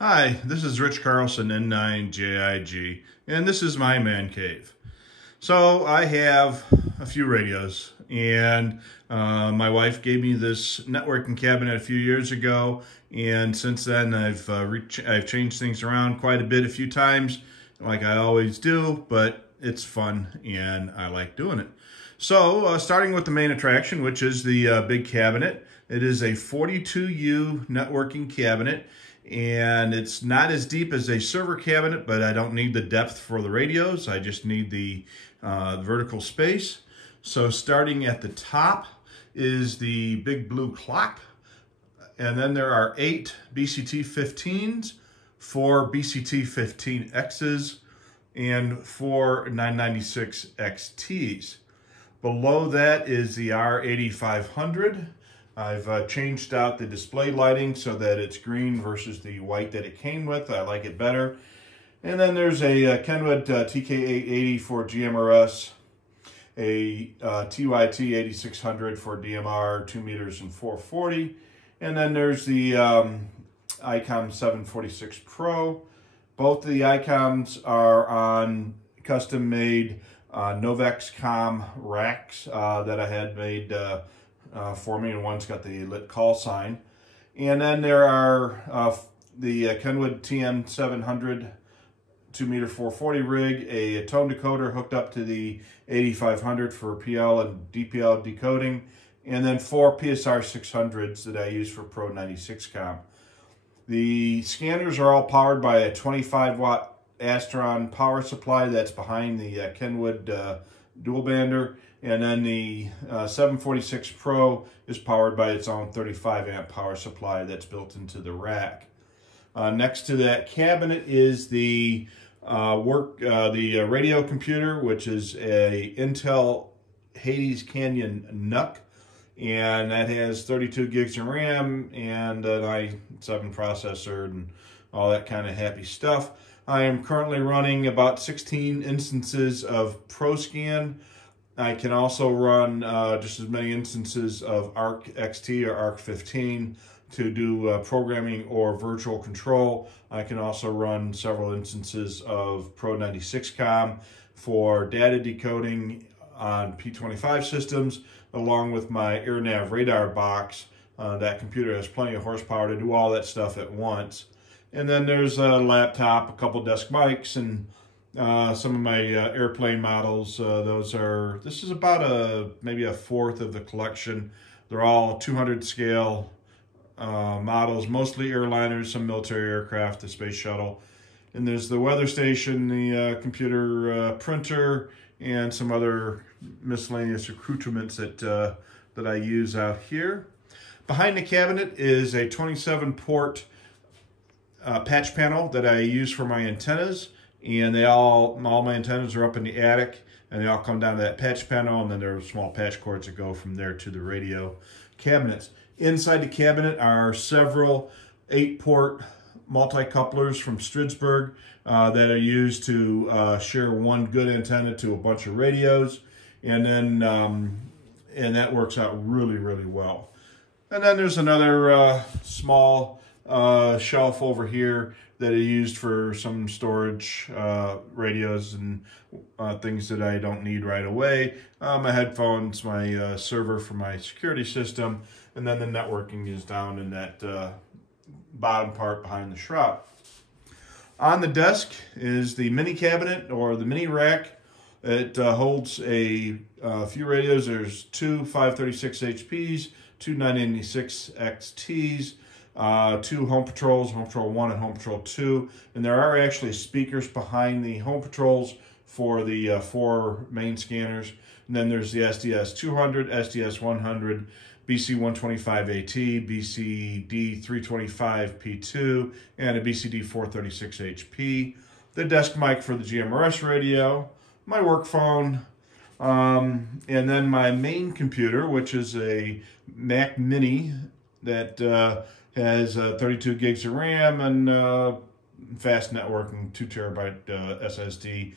Hi, this is Rich Carlson, N9JIG, and this is my man cave. So I have a few radios, and my wife gave me this networking cabinet a few years ago, and since then I've changed things around quite a bit, a few times, like I always do, but it's fun and I like doing it. So starting with the main attraction, which is the big cabinet. It is a 42U networking cabinet, and it's not as deep as a server cabinet, but I don't need the depth for the radios. I just need the vertical space. So starting at the top is the big blue clock, and then there are 8 BCT15s, 4 BCT15Xs, and 4 996 XTs. Below that is the R8500. I've changed out the display lighting so that it's green versus the white that it came with. I like it better. And then there's a Kenwood TK880 for GMRS, a TYT 8600 for DMR 2 meters and 440. And then there's the ICOM 746 Pro. Both of the ICOMs are on custom-made Novexcom racks that I had made for me, and one's got the lit call sign. And then there are the Kenwood TN700 2 meter 440 rig, a tone decoder hooked up to the 8500 for PL and DPL decoding, and then 4 PSR 600s that I use for Pro 96Com. The scanners are all powered by a 25 watt Astron power supply that's behind the Kenwood dual bander, and then the 746 Pro is powered by its own 35 amp power supply that's built into the rack. Next to that cabinet is the radio computer, which is a Intel Hades Canyon NUC, and that has 32 gigs of RAM and an i7 processor and all that kind of happy stuff. I am currently running about 16 instances of ProScan. I can also run just as many instances of ARC XT or ARC 15 to do programming or virtual control. I can also run several instances of Pro 96Com for data decoding on P25 systems, along with my AirNav radar box. That computer has plenty of horsepower to do all that stuff at once. And then there's a laptop, a couple desk mics, and some of my airplane models. This is about maybe a fourth of the collection. They're all 200 scale models, mostly airliners, some military aircraft, the space shuttle. And there's the weather station, the computer printer, and some other miscellaneous accoutrements that I use out here. Behind the cabinet is a 27 port patch panel that I use for my antennas, and all my antennas are up in the attic, and they all come down to that patch panel, and then there are small patch cords that go from there to the radio cabinets. Inside the cabinet are several 8-port multi-couplers from Stridsberg that are used to share one good antenna to a bunch of radios, and then and that works out really, really well. And then there's another small shelf over here that I used for some storage radios and things that I don't need right away. My headphones, my server for my security system, and then the networking is down in that bottom part behind the shroud. On the desk is the mini cabinet or the mini rack. It holds a few radios. There's 2 536 HPs, 2 996 XTs, 2 Home Patrols, Home Patrol 1 and Home Patrol 2, and there are actually speakers behind the Home Patrols for the 4 main scanners. And then there's the SDS 200, SDS 100, BC 125AT, BCD 325P2, and a BCD 436 HP. The desk mic for the GMRS radio, my work phone, and then my main computer, which is a Mac Mini that has 32 gigs of RAM and fast networking, 2 terabyte SSD.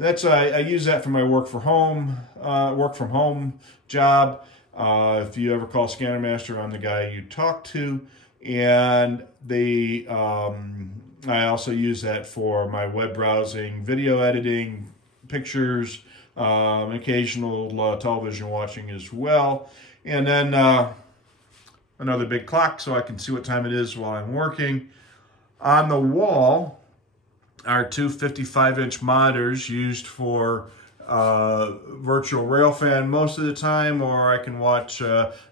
I use that for my work from home job. If you ever call Scanner Master, I'm the guy you talk to, and I also use that for my web browsing, video editing, pictures, occasional television watching as well. And then another big clock so I can see what time it is while I'm working. On the wall are two 55-inch monitors used for virtual railfan most of the time, or I can watch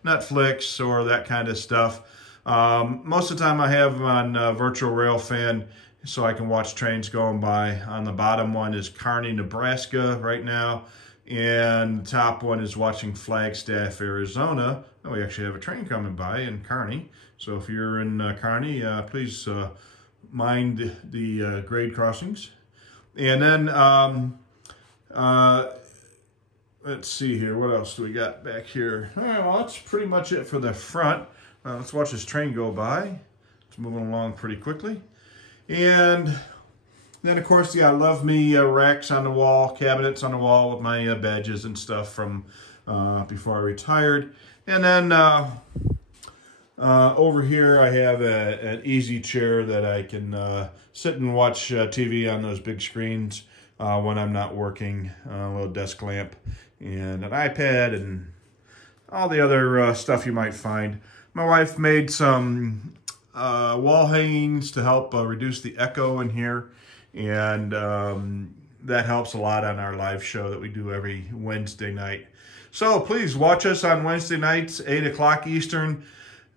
Netflix or that kind of stuff. Most of the time I have them on virtual railfan so I can watch trains going by. On the bottom one is Kearney, Nebraska right now, and the top one is watching Flagstaff, Arizona. Oh, we actually have a train coming by in Kearney, so if you're in Kearney, please mind the grade crossings. And then let's see here, what else do we got back here? All right, well, that's pretty much it for the front. Let's watch this train go by. It's moving along pretty quickly. And then, of course, yeah, I love me racks on the wall, cabinets on the wall with my badges and stuff from before I retired. And then over here I have an easy chair that I can sit and watch TV on those big screens when I'm not working. A little desk lamp and an iPad and all the other stuff you might find. My wife made some wall hangings to help reduce the echo in here, and that helps a lot on our live show that we do every Wednesday night. So please watch us on Wednesday nights, 8 o'clock Eastern,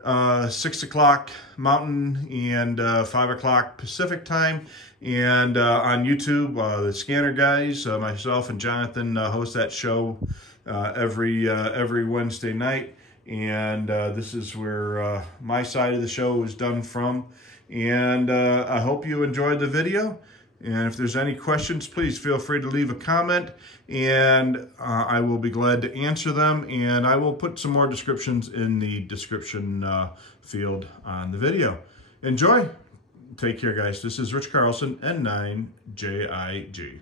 6 o'clock Mountain, and 5 o'clock Pacific time. And on YouTube, the Scanner guys, myself and Jonathan host that show every Wednesday night. And this is where my side of the show is done from. And I hope you enjoyed the video. And if there's any questions, please feel free to leave a comment, and I will be glad to answer them. And I will put some more descriptions in the description field on the video. Enjoy. Take care, guys. This is Rich Carlson, N9JIG.